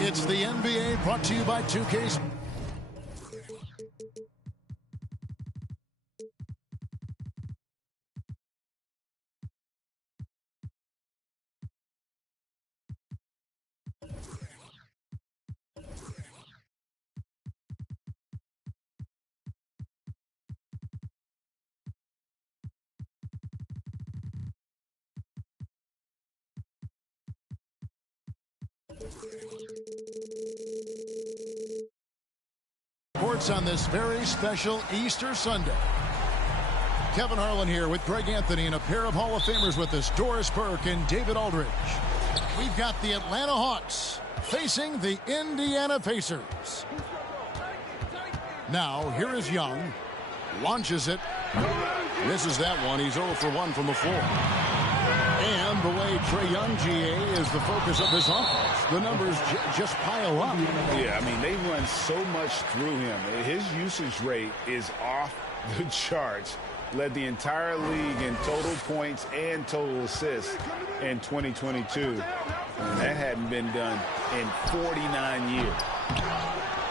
It's the NBA, brought to you by 2K. Sports on this very special Easter Sunday. Kevin Harlan here with Greg Anthony and a pair of Hall of Famers with us, Doris Burke and David Aldridge. We've got the Atlanta Hawks facing the Indiana Pacers. Now, here is Young. Launches it. Misses that one. He's 0 for 1 from the floor. And the way Trae Young, GA, is the focus of this offense. The numbers just pile up. Yeah, I mean, they run so much through him. His usage rate is off the charts. Led the entire league in total points and total assists in 2022. And that hadn't been done in 49 years.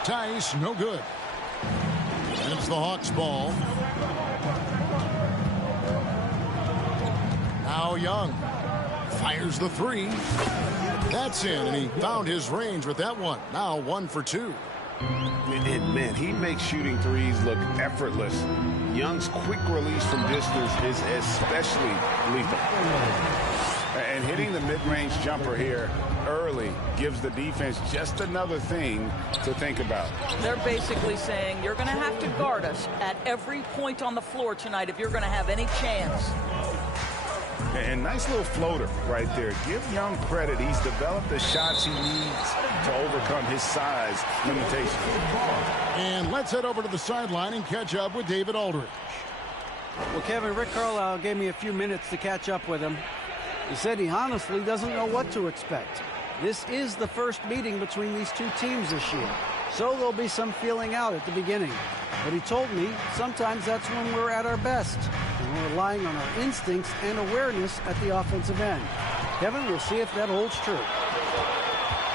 Tice, no good. And it's the Hawks' ball. Now Young fires the three. That's in, and he found his range with that one. Now 1 for 2. And man, he makes shooting threes look effortless. Young's quick release from distance is especially lethal. And hitting the mid-range jumper here early gives the defense just another thing to think about. They're basically saying you're going to have to guard us at every point on the floor tonight if you're going to have any chance. And nice little floater right there. Give Young credit. He's developed the shots he needs to overcome his size limitations. And let's head over to the sideline and catch up with David Aldridge. Well, Kevin, Rick Carlisle gave me a few minutes to catch up with him. He said he honestly doesn't know what to expect. This is the first meeting between these two teams this year, so there'll be some feeling out at the beginning. But he told me sometimes that's when we're at our best, and we're relying on our instincts and awareness at the offensive end. Kevin, we'll see if that holds true.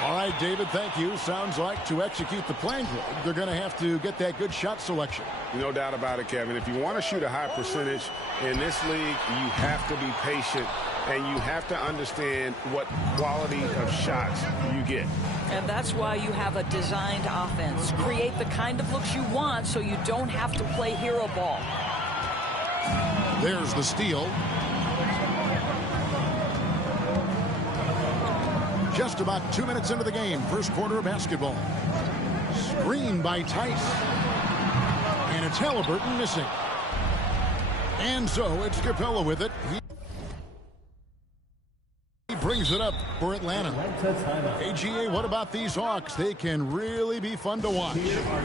All right, David, thank you. Sounds like to execute the plan, they're going to have to get that good shot selection. No doubt about it, Kevin. If you want to shoot a high percentage in this league, you have to be patient, and you have to understand what quality of shots you get. And that's why you have a designed offense. Create the kind of looks you want so you don't have to play hero ball. There's the steal. Just about 2 minutes into the game, first quarter of basketball. Screen by Tice. And it's Halliburton missing. And so it's Capella with it. He brings it up for Atlanta. AGA, what about these Hawks? They can really be fun to watch.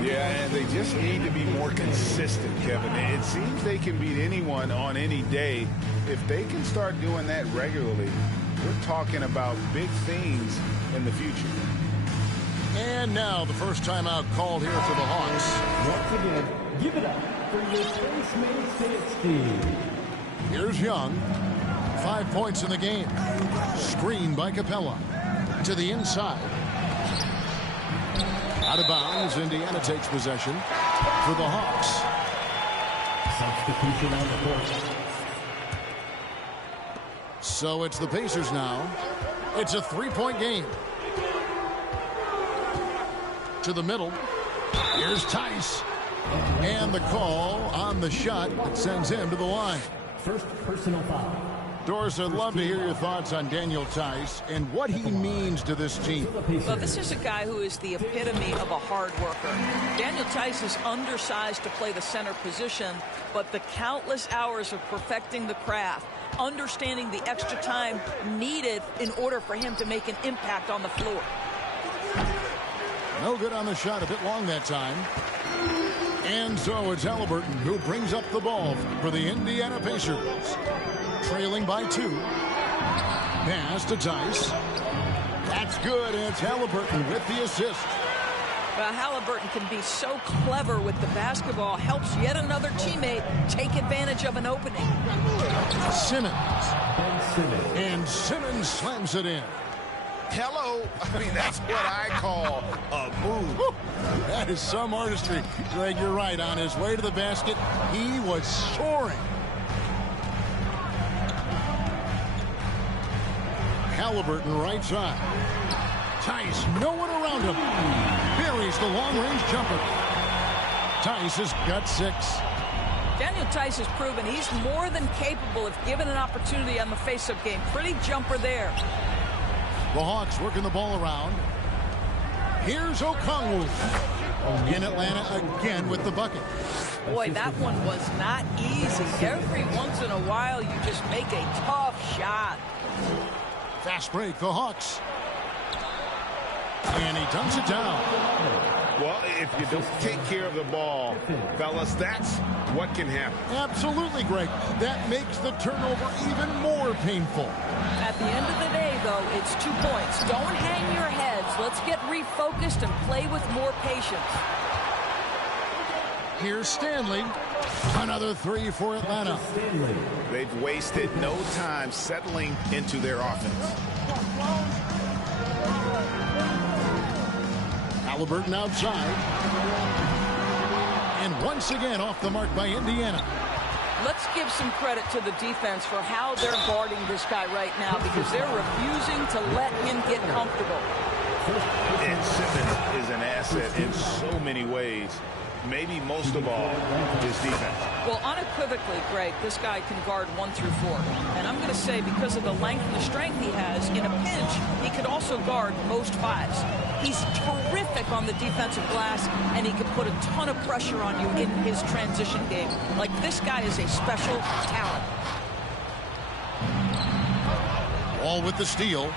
Yeah, and they just need to be more consistent, Kevin. It seems they can beat anyone on any day. If they can start doing that regularly, we're talking about big things in the future. And now the first timeout called here for the Hawks. Once again, give it up for your Space Mates team. Here's Young. 5 points in the game. Screen by Capella. To the inside. Out of bounds. Indiana takes possession for the Hawks. Substitution on the court. So it's the Pacers now. It's a 3-point game. To the middle. Here's Tice. And the call on the shot that sends him to the line. First personal foul. Doris, I'd love to hear your thoughts on Daniel Tice and what he means to this team. Well, this is a guy who is the epitome of a hard worker. Daniel Tice is undersized to play the center position, but the countless hours of perfecting the craft, understanding the extra time needed in order for him to make an impact on the floor. No good on the shot, a bit long that time. And so it's Halliburton who brings up the ball for the Indiana Pacers. Trailing by 2. Pass to Tice. That's good, and it's Halliburton with the assist. Well, Halliburton can be so clever with the basketball, helps yet another teammate take advantage of an opening. Simmons. And Simmons slams it in. Hello. I mean, that's what I call a move. Woo. That is some artistry. Greg, you're right. On his way to the basket, he was soaring. Halliburton right side. Tice, no one around him. Buries the long-range jumper. Tice has got 6. Daniel Tice has proven he's more than capable if given an opportunity on the face-up game. Pretty jumper there. The Hawks working the ball around. Here's Okongwu. In Atlanta again with the bucket. Boy, that one was not easy. Every once in a while, you just make a tough shot. Fast break, the Hawks. And he dunks it down. Well, if you don't take care of the ball, fellas, that's what can happen. Absolutely, Greg. That makes the turnover even more painful. At the end of the day, though, it's 2 points. Don't hang your heads. Let's get refocused and play with more patience. Here's Stanley. Another 3 for Atlanta. They've wasted no time settling into their offense. Halliburton outside. And once again off the mark by Indiana. Let's give some credit to the defense for how they're guarding this guy right now because they're refusing to let him get comfortable. And Simmons is an asset in so many ways. Maybe most of all, his defense. Well, unequivocally, Greg, this guy can guard 1 through 4. And I'm going to say because of the length and the strength he has, in a pinch, he could also guard most 5s. He's terrific on the defensive glass, and he can put a ton of pressure on you in his transition game. Like, this guy is a special talent. All with the steal.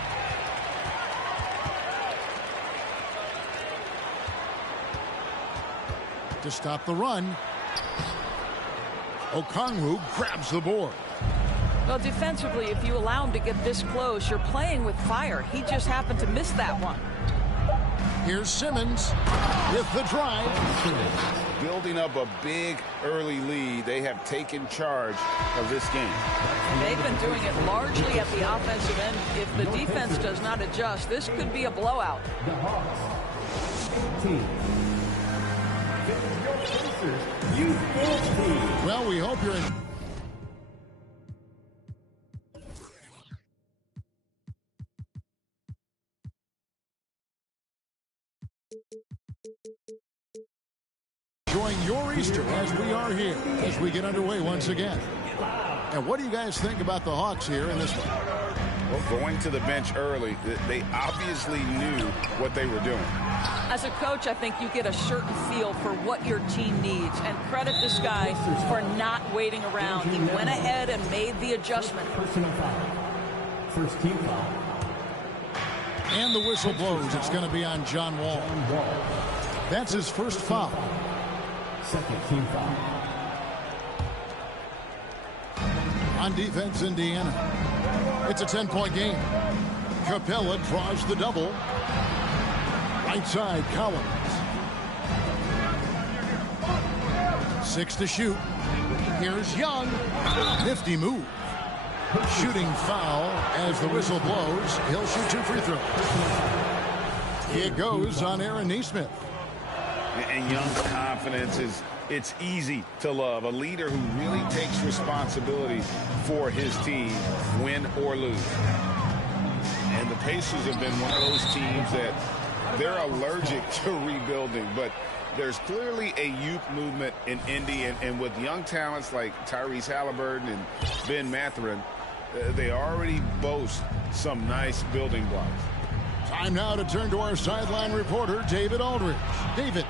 To stop the run. Okongwu grabs the board. Well, defensively, if you allow him to get this close, you're playing with fire. He just happened to miss that one. Here's Simmons with the drive. Building up a big early lead, they have taken charge of this game. They've been doing it largely at the offensive end. If the defense does not adjust, this could be a blowout. The Hawks. 18. You 15. Well, we hope you're in. Enjoying your Easter as we are here, as we get underway once again. And what do you guys think about the Hawks here in this one? Well, going to the bench early, they obviously knew what they were doing. As a coach, I think you get a certain feel for what your team needs. And credit this guy for not waiting around. He went ahead and made the adjustment. Personal foul. First team foul. And the whistle blows. It's going to be on John Wall. That's his first foul. Second team foul. On defense, Indiana. It's a 10-point game. Capella draws the double. Right side, Collins. 6 to shoot. Here's Young. Nifty move. Shooting foul as the whistle blows. He'll shoot 2 free throws. It goes on Aaron Nesmith. And Young's confidence it's easy to love. A leader who really takes responsibility for his team, win or lose. And the Pacers have been one of those teams that they're allergic to rebuilding, but there's clearly a youth movement in Indy, and with young talents like Tyrese Halliburton and Ben Mathurin, they already boast some nice building blocks. Time now to turn to our sideline reporter, David Aldridge. David.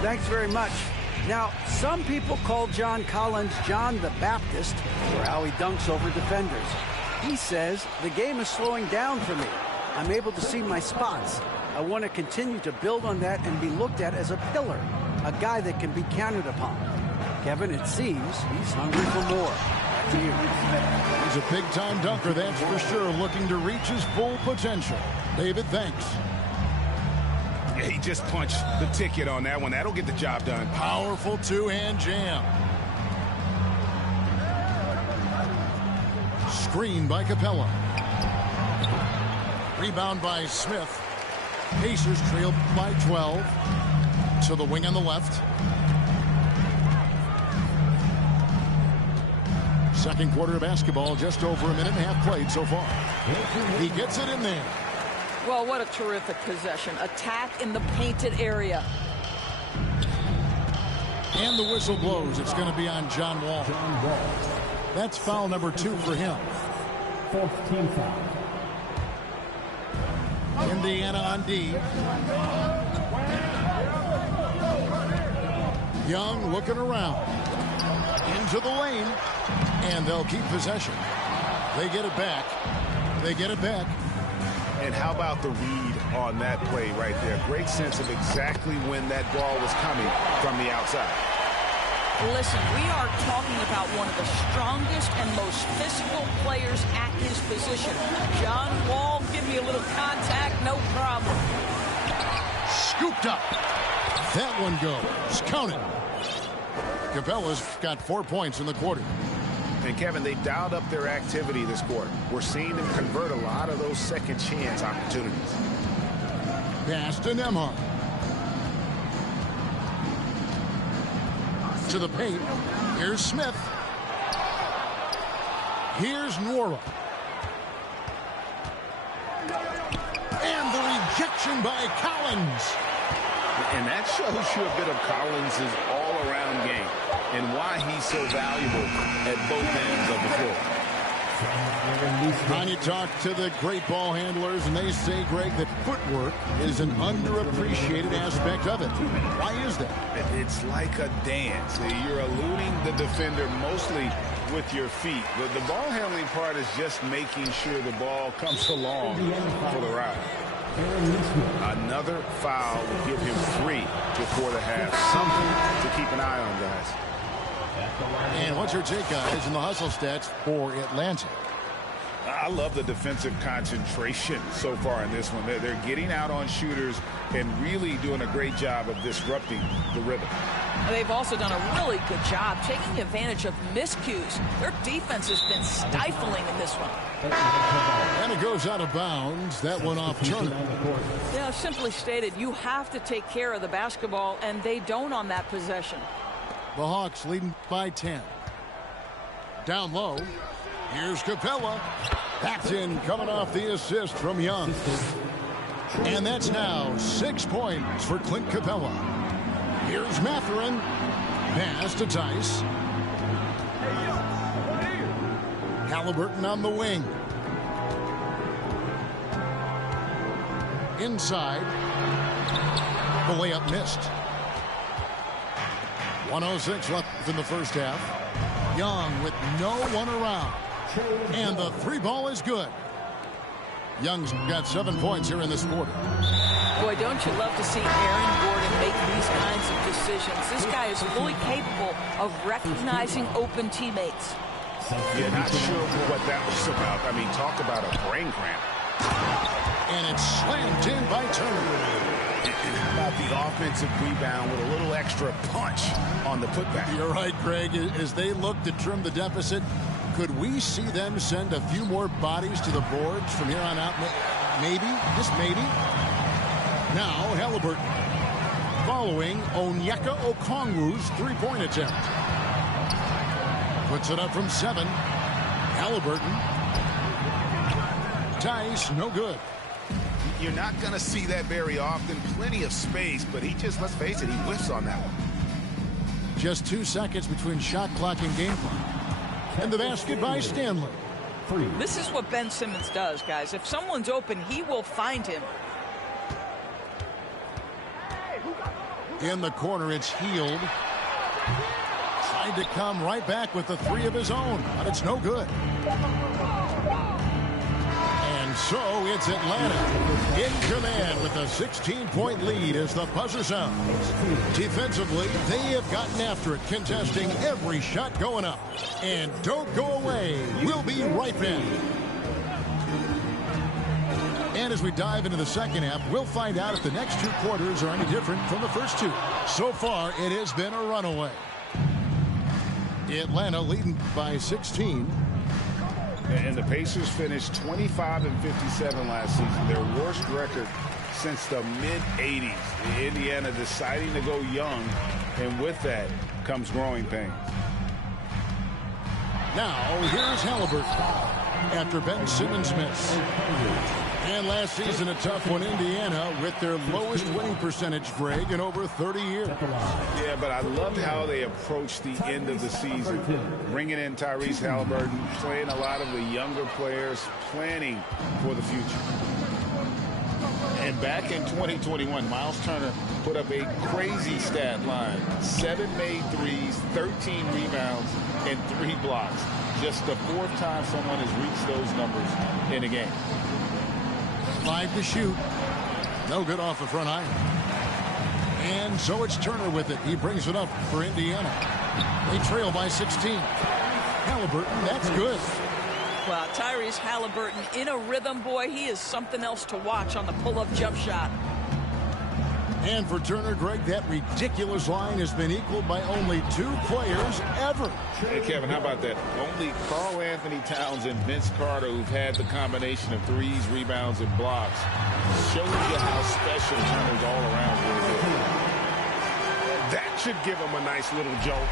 Thanks very much. Now, some people call John Collins John the Baptist for how he dunks over defenders. He says, the game is slowing down for me. I'm able to see my spots. I want to continue to build on that and be looked at as a pillar. a guy that can be counted upon. Kevin, it seems he's hungry for more. Back to you. He's a big-time dunker, that's for sure, looking to reach his full potential. David, thanks. Yeah, he just punched the ticket on that one. That'll get the job done. Powerful two-hand jam. Screen by Capella. Rebound by Smith. Pacers trail by 12. To the wing on the left. Second quarter of basketball, just over a minute and a half played so far. He gets it in there. Well, what a terrific possession. Attack in the painted area. And the whistle blows. It's going to be on John Wall. That's foul number 2 for him. Fourth team foul. Indiana on D. Young looking around. Into the lane. And they'll keep possession. They get it back. They get it back. And how about the read on that play right there? Great sense of exactly when that ball was coming from the outside. Listen, we are talking about one of the strongest and most physical players at his position. John Wall, give me a little contact, no problem. Scooped up. That one goes. Count it. Capella's got 4 points in the quarter. And Kevin, they dialed up their activity this quarter. We're seeing them convert a lot of those second chance opportunities. Pass to Nembhard. To the paint. Here's Smith. Here's Nwora. And the rejection by Collins. And that shows you a bit of Collins' all-around game and why he's so valuable at both ends of the floor. When you talk to the great ball handlers, and they say, Greg, that footwork is an underappreciated aspect of it. Why is that? It's like a dance. You're eluding the defender mostly with your feet. The ball handling part is just making sure the ball comes along for the ride. Another foul will give him 3 before the half. Something to keep an eye on, guys. And what's your take, guys, in the hustle stats for Atlanta? I love the defensive concentration so far in this one. They're getting out on shooters and really doing a great job of disrupting the rhythm. They've also done a really good job taking advantage of miscues. Their defense has been stifling in this one. And it goes out of bounds. That one off Turner. Yeah, simply stated, you have to take care of the basketball, and they don't on that possession. The Hawks leading by 10. Down low. Here's Capella. That's in, coming off the assist from Young. And that's now 6 points for Clint Capella. Here's Mathurin. Pass to Tice. Halliburton on the wing. Inside. The layup missed. 1:06 left in the first half. Young with no one around. And the 3 ball is good. Young's got 7 points here in this quarter. Boy, don't you love to see Aaron Gordon make these kinds of decisions. This guy is fully capable of recognizing open teammates. Yeah, not sure what that was about. I mean, talk about a brain cramp. And it's slammed in by Turner. How about the offensive rebound with a little extra punch on the putback? You're right, Greg. As they look to trim the deficit, could we see them send a few more bodies to the boards from here on out? Maybe, just maybe. Now Halliburton following Onyeka Okongwu's 3-point attempt. Puts it up from 7. Halliburton. Tice, no good. You're not going to see that very often. Plenty of space, but he just, let's face it, he whiffs on that one. Just 2 seconds between shot clock and game clock. And the basket by Stanley. This is what Ben Simmons does, guys. If someone's open, he will find him. In the corner, it's Hield. Tried to come right back with the 3 of his own, but it's no good. And And so it's Atlanta in command with a 16-point lead as the buzzer sounds. Defensively, they have gotten after it, contesting every shot going up. And don't go away. We'll be right back. And as we dive into the second half, we'll find out if the next two quarters are any different from the first two. So far, it has been a runaway. Atlanta leading by 16. And the Pacers finished 25-57 last season, their worst record since the mid-'80s. Indiana deciding to go young, and with that comes growing pains. Now, here's Halliburton after Ben Simmons' miss. And last season, a tough one, Indiana, with their lowest winning percentage, Greg, in over 30 years. Yeah, but I loved how they approached the end of the season. Bringing in Tyrese Halliburton, playing a lot of the younger players, planning for the future. And back in 2021, Miles Turner put up a crazy stat line. 7 made threes, 13 rebounds, and 3 blocks. Just the 4th time someone has reached those numbers in a game. 5 to shoot. No good off the front iron. And so it's Turner with it. He brings it up for Indiana. They trail by 16. Halliburton, that's good. Well, Tyrese Halliburton in a rhythm, boy. He is something else to watch on the pull-up jump shot. And for Turner, Greg, that ridiculous line has been equaled by only 2 players ever. Hey, Kevin, how about that? Only Karl Anthony Towns and Vince Carter, who've had the combination of threes, rebounds, and blocks. Shows you how special Turner's all around really is. That should give him a nice little jolt.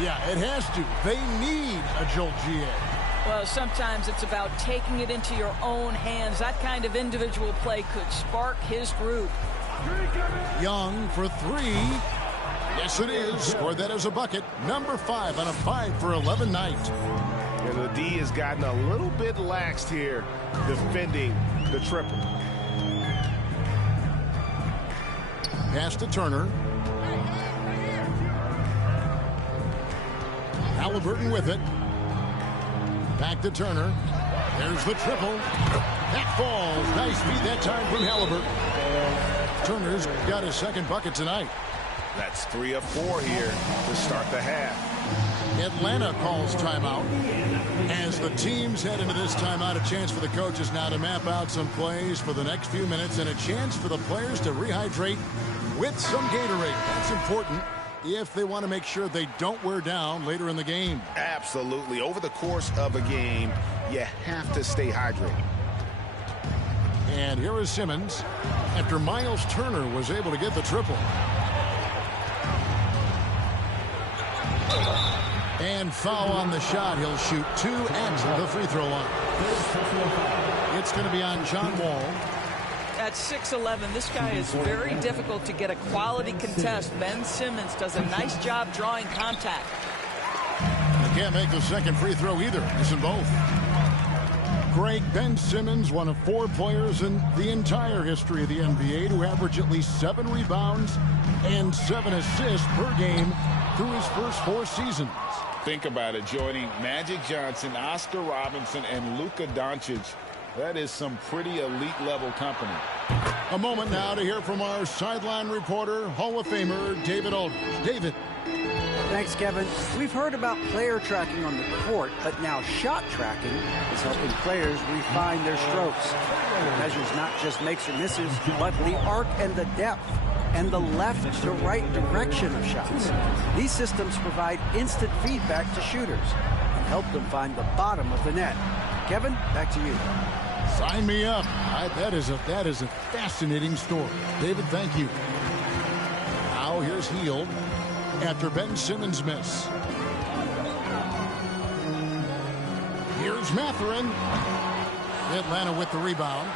Yeah, it has to. They need a jolt, GA. Well, sometimes it's about taking it into your own hands. That kind of individual play could spark his group. Young for 3. Yes, it is. Scored that as a bucket. Number 5 on a 5-for-11 night. And the D has gotten a little bit laxed here defending the triple. Pass to Turner. Halliburton with it. Back to Turner. There's the triple. That falls. Nice feed that time from Halliburton. Turner's got his second bucket tonight. That's 3 of 4 here to start the half. Atlanta calls timeout. As the teams head into this timeout, a chance for the coaches now to map out some plays for the next few minutes and a chance for the players to rehydrate with some Gatorade. That's important if they want to make sure they don't wear down later in the game. Absolutely. Over the course of a game, you have to stay hydrated. And here is Simmons after Miles Turner was able to get the triple. And foul on the shot. He'll shoot 2 at the free throw line. It's going to be on John Wall. At 6'11", this guy is very difficult to get a quality contest. Ben Simmons does a nice job drawing contact. He can't make the second free throw either. Missing both. Greg, Ben Simmons, one of 4 players in the entire history of the NBA to average at least 7 rebounds and 7 assists per game through his first 4 seasons. Think about it, joining Magic Johnson, Oscar Robinson, and Luka Doncic. That is some pretty elite-level company. A moment now to hear from our sideline reporter, Hall of Famer David Aldridge. David. Thanks, Kevin. We've heard about player tracking on the court, but now shot tracking is helping players refine their strokes. It measures not just makes or misses, but the arc and the depth, and the left to right direction of shots. These systems provide instant feedback to shooters and help them find the bottom of the net. Kevin, back to you. Sign me up. That is a fascinating story. David, thank you. Now here's Hield after Ben Simmons' miss. Here's Mathurin. Atlanta with the rebound.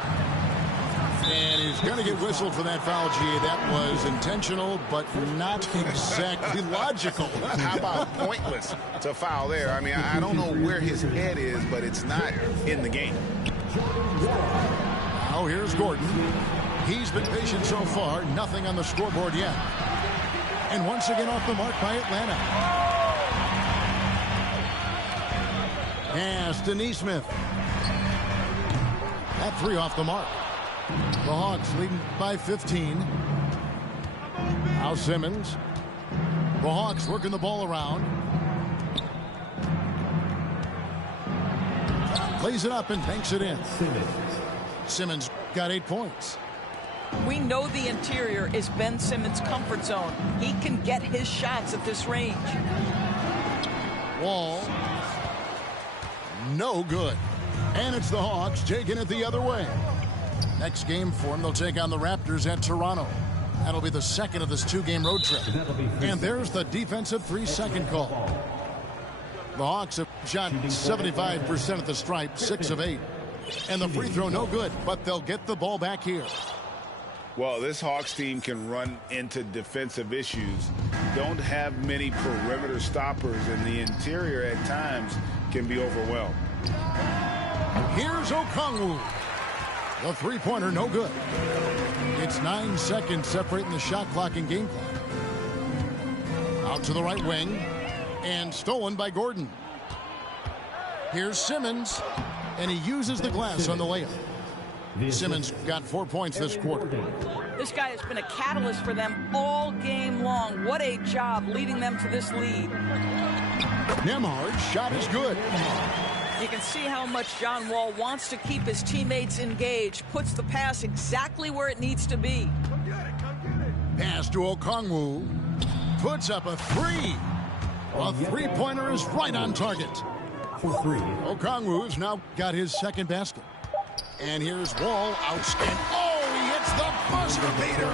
And he's going to get whistled for that foul, G. That was intentional, but not exactly logical. How about pointless to foul there? I mean, I don't know where his head is, but it's not in the game. Now here's Gordon. He's been patient so far. Nothing on the scoreboard yet. And once again off the mark by Atlanta. Pass to Nesmith. That 3 off the mark. The Hawks leading by 15. Now Simmons. The Hawks working the ball around. Plays it up and banks it in. Simmons got 8 points. We know the interior is Ben Simmons' comfort zone. He can get his shots at this range. Wall. No good. And it's the Hawks taking it the other way. Next game for them, they'll take on the Raptors at Toronto. That'll be the second of this 2-game road trip. And there's the defensive 3-second call. The Hawks have shot 75% at the stripe, 6 of 8. And the free throw no good, but they'll get the ball back here. Well, this Hawks team can run into defensive issues. Don't have many perimeter stoppers, and the interior at times can be overwhelmed. Here's Okongwu. The three-pointer no good. It's 9 seconds separating the shot clock and game clock. Out to the right wing, and stolen by Gordon. Here's Simmons, and he uses the glass on the layup. Simmons got 4 points this quarter. This guy has been a catalyst for them all game long. What a job leading them to this lead. Nembhard's shot is good. You can see how much John Wall wants to keep his teammates engaged. Puts the pass exactly where it needs to be. Pass to Okongwu. Puts up a 3. A three-pointer is right on target. Okongwu's now got his second basket. And here's Wall outstanding. Oh, he hits the buzzer beater.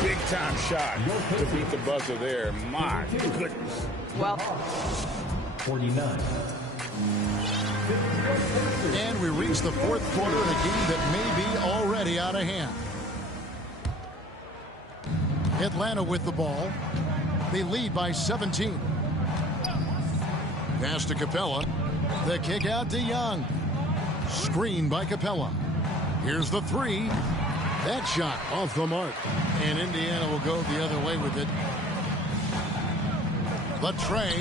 Big time shot to beat the buzzer there. My goodness. Well, 49. And we reach the fourth quarter in a game that may be already out of hand. Atlanta with the ball. They lead by 17. Pass to Capella. The kick out to Young. Screen by Capella. Here's the 3. That shot off the mark. And Indiana will go the other way with it. The tray.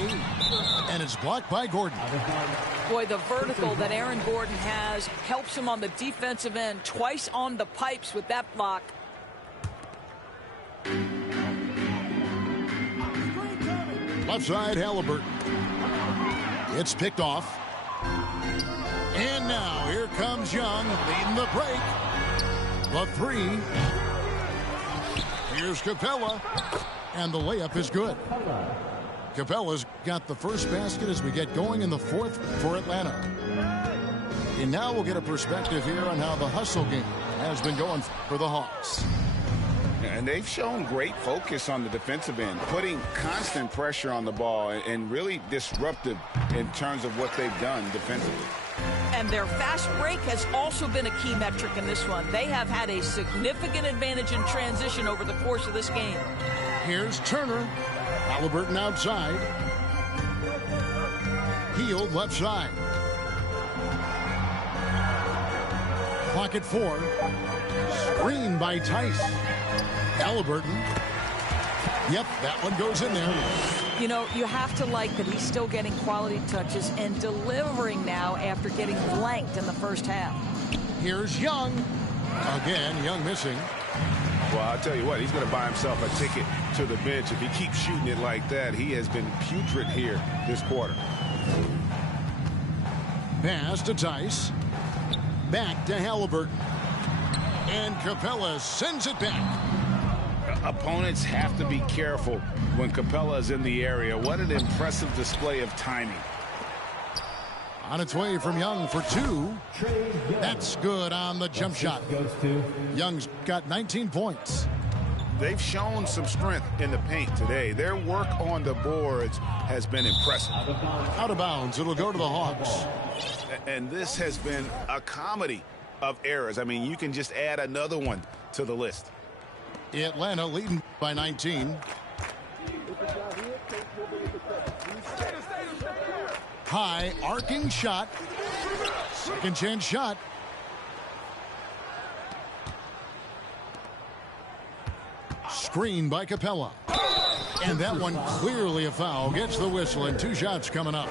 And it's blocked by Gordon. boy, the vertical that Aaron Gordon has helps him on the defensive end. Twice on the pipes with that block. Left side, Halliburton. It's picked off. And now here comes Young leading the break. The 3. Here's Capella. And the layup is good. Capella's got the first basket as we get going in the fourth for Atlanta. And now we'll get a perspective here on how the hustle game has been going for the Hawks. And they've shown great focus on the defensive end, putting constant pressure on the ball and really disruptive in terms of what they've done defensively. And their fast break has also been a key metric in this one. They have had a significant advantage in transition over the course of this game. Here's Turner. Halliburton outside. Hield left side. Clock at 4. Screen by Tice. Halliburton. Yep, that one goes in there. You know, you have to like that he's still getting quality touches and delivering now after getting blanked in the first half. Here's Young. Again, Young missing. Well, I'll tell you what, he's going to buy himself a ticket to the bench. If he keeps shooting it like that, he has been putrid here this quarter. Pass to Tice. Back to Halliburton. And Capella sends it back. Opponents have to be careful when Capella is in the area. What an impressive display of timing. On its way from Young for 2. That's good on the jump shot. Young's got 19 points. They've shown some strength in the paint today. Their work on the boards has been impressive. Out of bounds. It'll go to the Hawks. And this has been a comedy of errors. I mean, you can just add another one to the list. Atlanta leading by 19. High arcing shot. Second chance shot. Screen by Capella. And that one clearly a foul. Gets the whistle, and 2 shots coming up.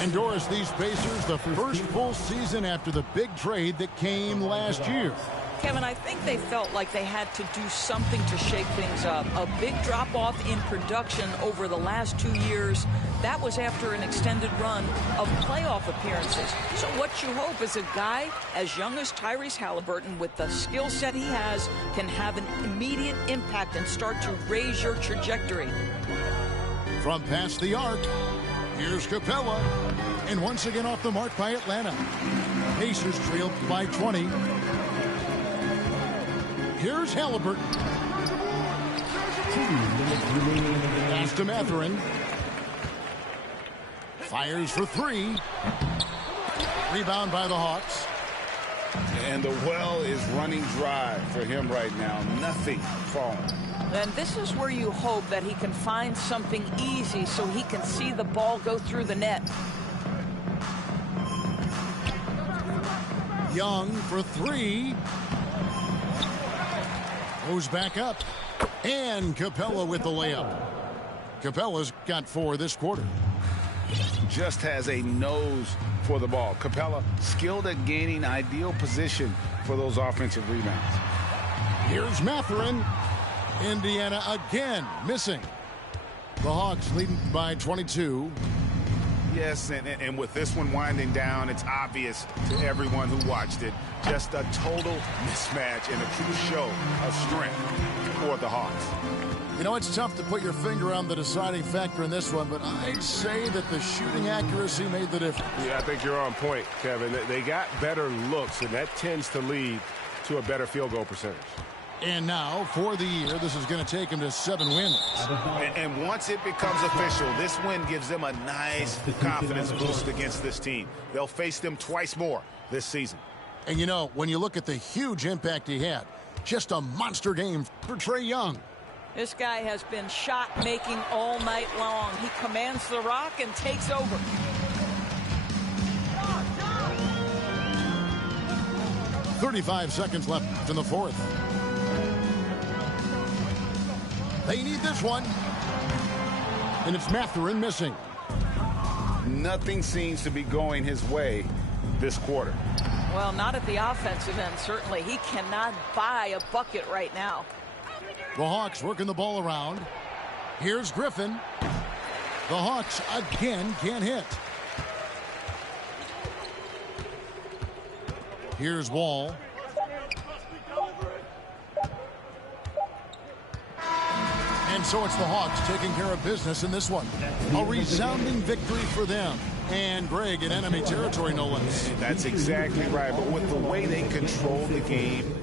And Doris, these Pacers, the first full season after the big trade that came last year. Kevin, I think they felt like they had to do something to shake things up. A big drop-off in production over the last 2 years. That was after an extended run of playoff appearances. So what you hope is a guy as young as Tyrese Halliburton, with the skill set he has, can have an immediate impact and start to raise your trajectory. From past the arc, here's Capella. And once again off the mark by Atlanta. Pacers trailed by 20. Here's Halliburton. Pass to Mathurin. Fires for 3. Rebound by the Hawks. And the well is running dry for him right now. Nothing falling. And this is where you hope that he can find something easy so he can see the ball go through the net. Young for 3. Goes back up. And Capella with the layup. Capella's got 4 this quarter. Just has a nose for the ball. Capella skilled at gaining ideal position for those offensive rebounds. Here's Mathurin. Indiana again missing. The Hawks leading by 22. Yes, and with this one winding down, it's obvious to everyone who watched it. Just a total mismatch and a true show of strength for the Hawks. You know, it's tough to put your finger on the deciding factor in this one, but I'd say that the shooting accuracy made the difference. Yeah, I think you're on point, Kevin. They got better looks, and that tends to lead to a better field goal percentage. And now, for the year, this is going to take him to 7 wins. And once it becomes official, this win gives them a nice confidence boost against this team. They'll face them twice more this season. And, you know, when you look at the huge impact he had, just a monster game for Trae Young. This guy has been shot-making all night long. He commands the rock and takes over. .35 seconds left in the fourth. They need this one. And it's Mathurin missing. Nothing seems to be going his way this quarter. Well, not at the offensive end, certainly. He cannot buy a bucket right now. The Hawks working the ball around. Here's Griffin. The Hawks again can't hit. Here's Wall. And so it's the Hawks taking care of business in this one. A resounding victory for them. And Greg in enemy territory, no less. That's exactly right. But with the way they control the game,